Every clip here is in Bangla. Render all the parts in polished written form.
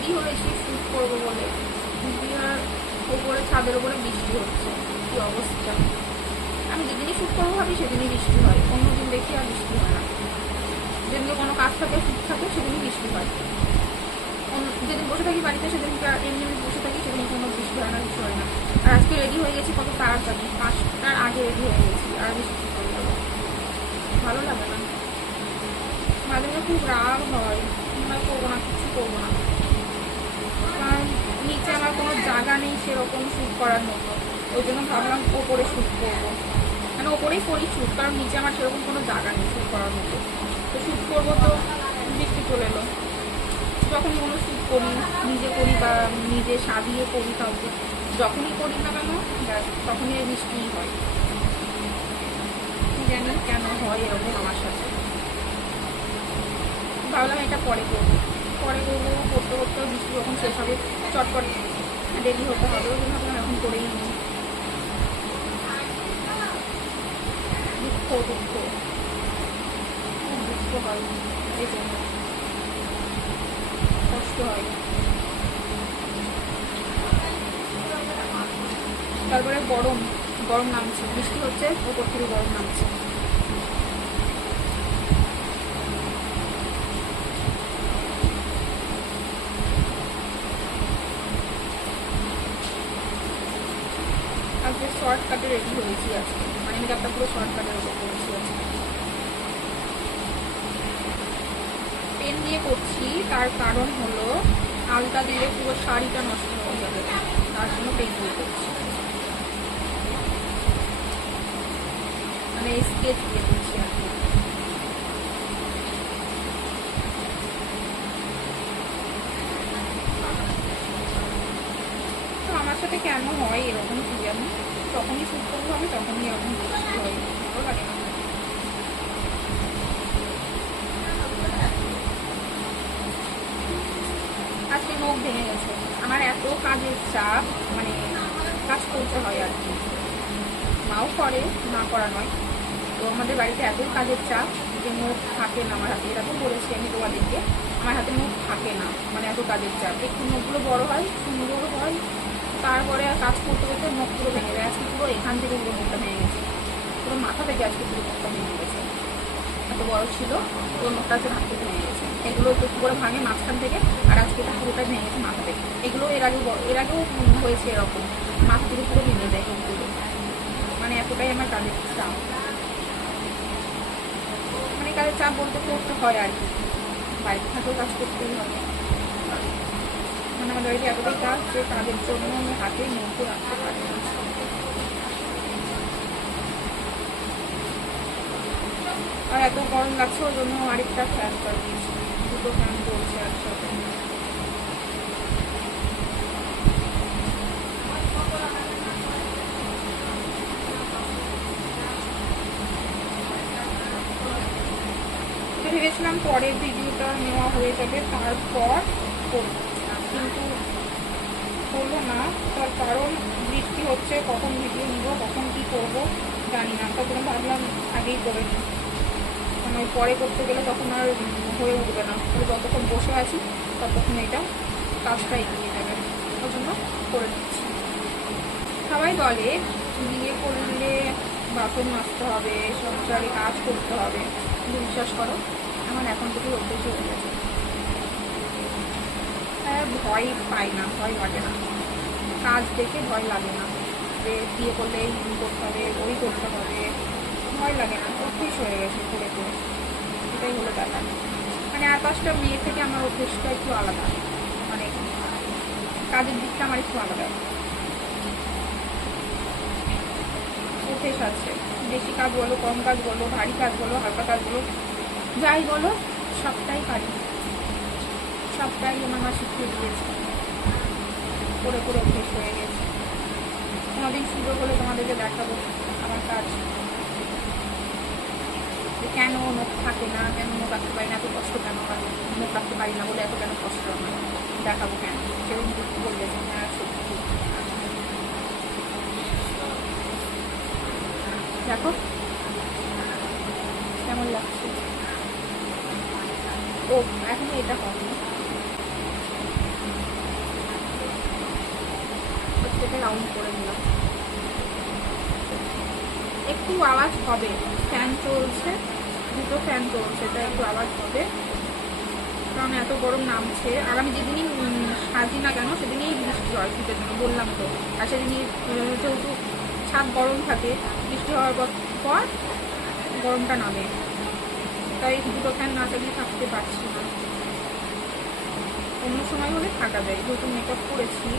রেডি হয়েছি শ্যুট করবো বলে, আর ওপরে ছাদের ওপরে বৃষ্টি হচ্ছে, কি অবস্থা। আমি যেদিনই শ্যুট করবো ভাবি সেদিনই বৃষ্টি হয়, অন্যদিন দেখি আর বৃষ্টি হয় না। যেদিনকে কোনো কাজ থাকে শ্যুট থাকে সেদিনই বৃষ্টি হয়। যেদিন বসে থাকি বাড়িতে সেদিনকে এমনি এমনি বসে থাকি, সেদিন কোনো বৃষ্টি হয় না, কিছু হয় না। আর আজকে রেডি হয়ে গেছি কত তাড়াতাড়ি, 5টার আগে রেডি হয়ে গেছি, আর বেশি কিছু করে যাবো, ভালো লাগে না। মাঝে মাঝে খুব রাগ হয়, মনে হয় করবো না, কিছু করবো না। কারণ নিচে আমার কোনো জায়গা নেই সেরকম শ্যুট করার মতো, ওই জন্য ভাবলাম ওপরে শ্যুট করবো। মানে ওপরেই করি শ্যুট, কারণ নিচে আমার সেরকম কোনো জায়গা নেই শ্যুট করার মতো। তো শ্যুট করবো তো বৃষ্টি চলে এলো। যখনই কোনো শ্যুট করি, নিজে করি বা নিজে সাজিয়ে করি কাউকে, যখনই করি না কেন তখনই বৃষ্টিই হয়। জানি কেন হয় এরকম আমার সাথে। ভাবলাম এটা পরে করবো, করতে করতে বৃষ্টি যখন শেষ হবে চটপট রেডি হতে হবে, ওই জন্য ভাবলাম এখন করেই নিই। দুঃখ হয়, এই জন্য কষ্ট হয়। তারপরে গরম নামছে, বৃষ্টি হচ্ছে, ওপর থেকে গরম নামছে। আজকে শর্টকাটে রেডি হয়েছি, আজকে মানে মেকআপটা পুরো শর্টকাটের ওপর করেছি আজকে। পেন দিয়ে করছি, তার কারণ হলো আলতা দিয়ে পুরো শাড়িটা নষ্ট হয়ে যাবে, তার জন্য পেন দিয়ে করছি, মানে স্কেচ দিয়ে করছি আর কি। তো আমার সাথে কেন হয় এরকম কি জানি, তখনই শ্যুট করবো আমি তখনই এরকম বৃষ্টি হয়, ভালো লাগে না। আজকে নখ ভেঙে গেছে, আমার এত কাজের চাপ, মানে কাজ করতে হয় আর কি, মাও করে, না করা নয়। তো আমাদের বাড়িতে এতই কাজের চাপ যে মুখ থাকে না আমার হাতে, এটা তো বলেছি আমি তোমাদেরকে, আমার হাতে মুখ থাকে না, মানে এত কাজের চাপ। একটু মুখগুলো বড় হয়, সুন্দর হয়, তারপরে আর কাজ করতে করতে মুখ পুরো ভেঙে যায়। আজকে পুরো এখান থেকে পুরো মুখটা ভেঙে গেছে, পুরো মাথা থেকে আজকে পুরো মুখটা ভেঙে গেছে। এত বড় ছিল পুরো মুখটা আজকে হাত থেকে ভেঙে গেছে। এগুলো একটু করে ভাঙে মাঝখান থেকে, আর আজকে এটা পুরোটাই ভেঙে গেছে মাথা থেকে। এগুলো এর আগেও হয়েছে এরকম, মাথা থেকে পুরো ভেঙে যায় মুখগুলো, মানে এতটাই আমার কাজের চাপ। মানে কাজের চাপ বলতে করতে হয় আর কি, বাড়িতে থাকেও কাজ করতেই হবে। মানে আমাদের বাড়িতে এতটাই কাজ যে কাজের জন্য আমি হাতে মুখও রাখতে পারি না। আর এত গরম লাগছে ওর জন্য আরেকটা ফ্যান চালিয়েছি, দুটো ফ্যান চলছে একসাথে। ভেবেছিলাম পরের ভিডিওটা নেওয়া হয়ে যাবে তারপর করব, কিন্তু হলো না। তার কারণ বৃষ্টি হচ্ছে, কখন ভিডিও নিব কখন কি করব জানি না, তার জন্য ভাবলাম আগেই করে নিই, মানে পরে করতে গেলে তখন আর হয়ে উঠবে না। যতক্ষণ বসে আছি ততক্ষণ এটা কাজটা এগিয়ে যাবে, ওই জন্য করে নিচ্ছি। সবাই বলে বিয়ে করলে বাথরুম মাজতে হবে, সংসারে কাজ করতে হবে, কিন্তু বিশ্বাস করো আমার এখন থেকে অভ্যেস হয়ে গেছে। হ্যাঁ, ভয় পাই না, ভয় লাগে না, কাজ দেখে ভয় লাগে না যে বিয়ে করলে এই করতে হবে ওই করতে হবে, ভয় লাগে না, অভ্যেস হয়ে গেছে করে করে। এটাই হলো ব্যাপার, মানে আর 5টা মেয়ে থেকে আমার অভ্যেসটা একটু আলাদা, মানে কাজের দিকটা আমার একটু আলাদা অভ্যেস আছে। বেশি কাজ বলো, কম কাজ বলো, ভারী কাজ বলো, হালকা কাজ বলো, যাই বলো সবটাই পারি, সবটাই আমার মা শিখিয়ে দিয়েছে, করে করে অভ্যেস হয়ে গেছে। কোনোদিন সুযোগ হলে তোমাদেরকে দেখাবো আমার কাজ, কেন মুখ থাকে না, কেন মুখ রাখতে পারি না, এত কষ্ট কেন হয়, মুখ রাখতে পারি না বলে এত কেন কষ্ট হয়, দেখাবো কেন, কেউ বলবে হ্যাঁ সত্যি। দেখো কেমন লাগছে। ও এখনো এটা হয়নি, এটাকে রাউন্ড করে দিলাম। একটু আওয়াজ হবে, ফ্যান চলছে, দুটো ফ্যান চলছে, তাই একটু আওয়াজ হবে, কারণ এত গরম নামছে। আর আমি যেদিনই সাজি না কেন সেদিনই বৃষ্টি হয় শীতের জন্য, বললাম তো। আর সেদিনই যেহেতু ছাদ গরম থাকে, বৃষ্টি হওয়ার পর গরমটা নামে, তাই দুটো ফ্যান না চালিয়ে থাকতে পারছি না। অন্য সময় হলে থাকা যায়, যেহেতু মেকআপ করেছি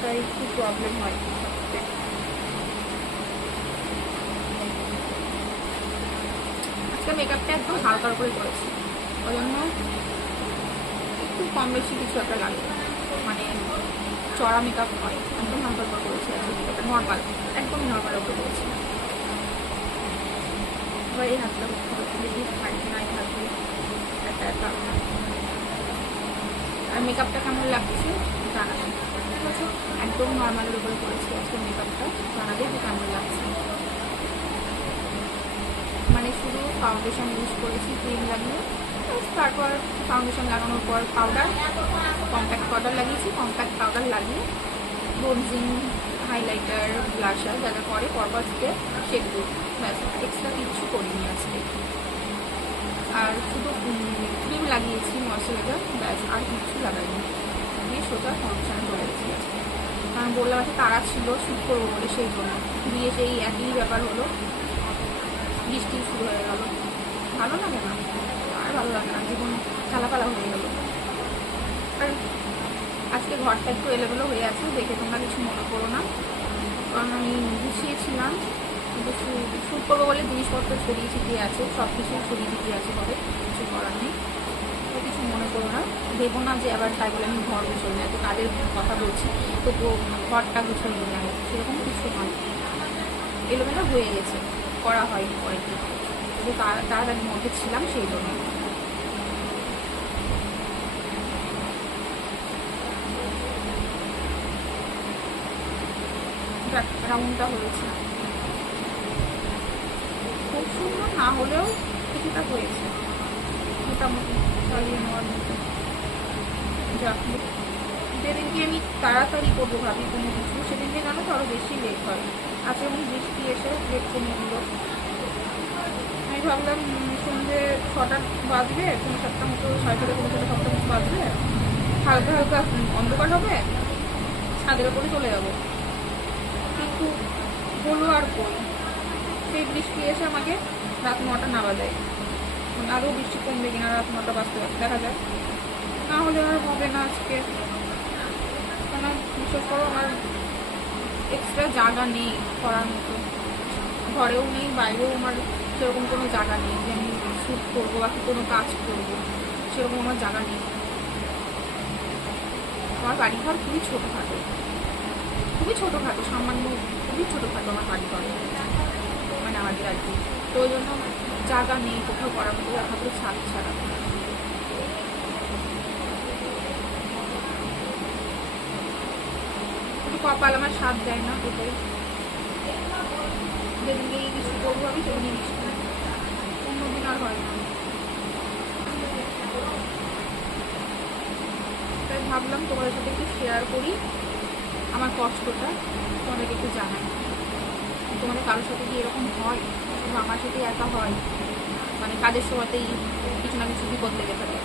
তাই একটু প্রবলেম হয় থাকতে। আজকে মেকআপটা একদম হালকার উপরে করেছি, ওই জন্য একটু কম বেশি কিছু একটা লাগে, মানে চড়া মেকআপ হয়, একদম হালকার উপর করেছি। আজকে মেকআপটা নর্মাল, একদম নর্মাল উপরে করেছি। এবার এই হাতটা দেখি থাকবে না, এই হাতে একটা একটা। আর মেকআপটা কেমন লাগছে জানাবেন, ঠিক আছে? একদম নর্মালের উপরে করেছি আজকে মেকআপটা, জানাবে যে কেমন লাগছে। মানে শুধু ফাউন্ডেশন ইউজ করেছি ক্রিম লাগিয়ে, তারপর ফাউন্ডেশন লাগানোর পর পাউডার, কম্প্যাক্ট পাউডার লাগিয়েছি, কম্প্যাক্ট পাউডার লাগিয়ে ব্রোনজিং, হাইলাইটার, ব্লাশার যা যা করে পরপর থেকে সেগুলো, ব্যাস, এক্সট্রা কিছু করিনি আজকে। আর শুধু ক্রিম লাগিয়েছি, ময়শ্চারাইজার, ব্যাস, আর কিছু লাগাইনি। দিয়ে সোজা ফাউন্ডেশনে চলে গেছি আজকে, কারণ বললাম আছে তারা ছিল শ্যুট করবো বলে, সেই জন্য। দিয়ে সেই একই ব্যাপার হলো, বৃষ্টি শুরু হয়ে গেল। ভালো লাগে না, আর ভালো লাগে না, জীবন চালাপালা হয়ে গেল। আর আজকে ঘরটা একটু এলোমেলো হয়ে আছে, দেখে তোমরা কিছু মনে করো না, কারণ আমি গুছিয়েছিলাম, কিন্তু শ্যুট করবো বলে জিনিসপত্র ছড়িয়ে ছিটিয়ে আছে, সব কিছু ছড়িয়ে ছিটিয়ে আছে ঘরে, কিছু করার নেই। তো কিছু মনে করো না, দেবো না যে আবার তাই বলে আমি ঘর গুছোই না, এত কাজের কথা বলছি তো ঘরটা গুছোই নিয়ে যাবো, সেরকম কিছু নয়। এলোমেলো হয়ে গেছে, করা হয়নি পরে কি, কিন্তু তাড়াতাড়ির মধ্যে ছিলাম সেই জন্য। রাউন্ডটা হয়েছে, খুব সুন্দর না হলেও কিছুটা হয়েছে, মোটামুটি চালিয়ে নেওয়ার মতো। যাক, যেদিনকে আমি তাড়াতাড়ি করবো ভাবি কোনো কিছু, সেদিনকে জানো তো আরও বেশি লেট হয়। আজকে যেমন বৃষ্টি এসে লেট কমিয়ে দিল। আমি ভাবলাম সন্ধ্যে 6টা বাজবে, 7:30 মতো, 6:30, 7:30 মতো বাজবে, হালকা হালকা অন্ধকার হবে, ছাদের ওপরে চলে যাবো। কিন্তু হলো আর কই, সেই বৃষ্টি এসে আমাকে রাত 9টা নামা যায়, আরও বৃষ্টি কমবে কিনা রাত 9টা বাজতে দেখা যায়, না হলে আর হবে না আজকে। কেন বিশেষ করো আমার এক্সট্রা জায়গা নেই করার মতো, ঘরেও নেই, বাইরেও আমার সেরকম কোনো জায়গা নেই যে আমি শ্যুট করবো বা কোনো কাজ করবো, সেরকম আমার জায়গা নেই। আমার বাড়িঘর খুবই ছোটোখাটো, খুবই ছোটোখাটো, সামান্য খুবই ছোটোখাটো আমার বাড়িঘর, মানে আমাদের আর কি। তো ওই জন্য জায়গা নেই কোথাও করার মতো, একমাত্র ছাদ ছাড়া। কিন্তু কপাল আমার সাথ দেয় না, এটাই। যেদিনকে কিছু করবো আমি সেদিনই বৃষ্টি, অন্যদিন আর হয় না। তাই ভাবলাম তোমাদের সাথে একটু শেয়ার করি আমার কষ্টটা, তোমাদেরকে একটু জানাই। তোমাদের কারোর সাথে কি এরকম হয়, কিন্তু আমার সাথে একা হয়, মানে কাজের সময়তেই কিছু না কিছু বিপদ লেগে থাকে।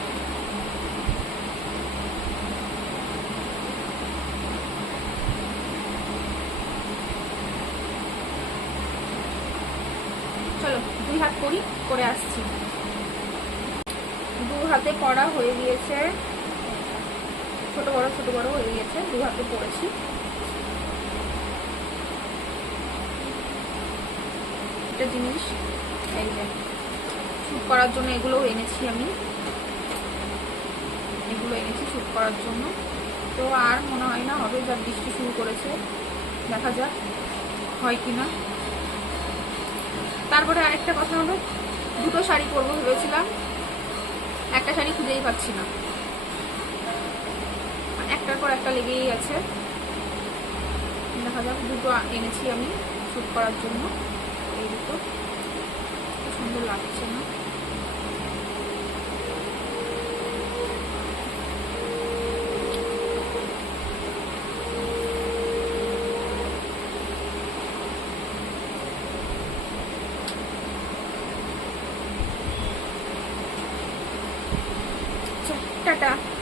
চলো 2 হাত করি, করে আসছি। 2 হাতে করা হয়ে গিয়েছে, ছোট বড় হয়ে গিয়েছে, 2 হাতে পড়েছি। একটা জিনিস, এই যে শ্যুট করার জন্য এগুলো এনেছি আমি, এগুলো এনেছি শ্যুট করার জন্য। তো আর মনে হয় না হবে, যা বৃষ্টি শুরু করেছে, দেখা যাক হয় কিনা। তারপরে আরেকটা কথা হলো, 2টো শাড়ি পরবো ভেবেছিলাম, একটা শাড়ি খুঁজেই পাচ্ছি না, একটার পর একটা লেগেই আছে। দেখা যাক, 2টো এনেছি আমি শ্যুট করার জন্য, এই 2টো সুন্দর লাগছে না। টাটা।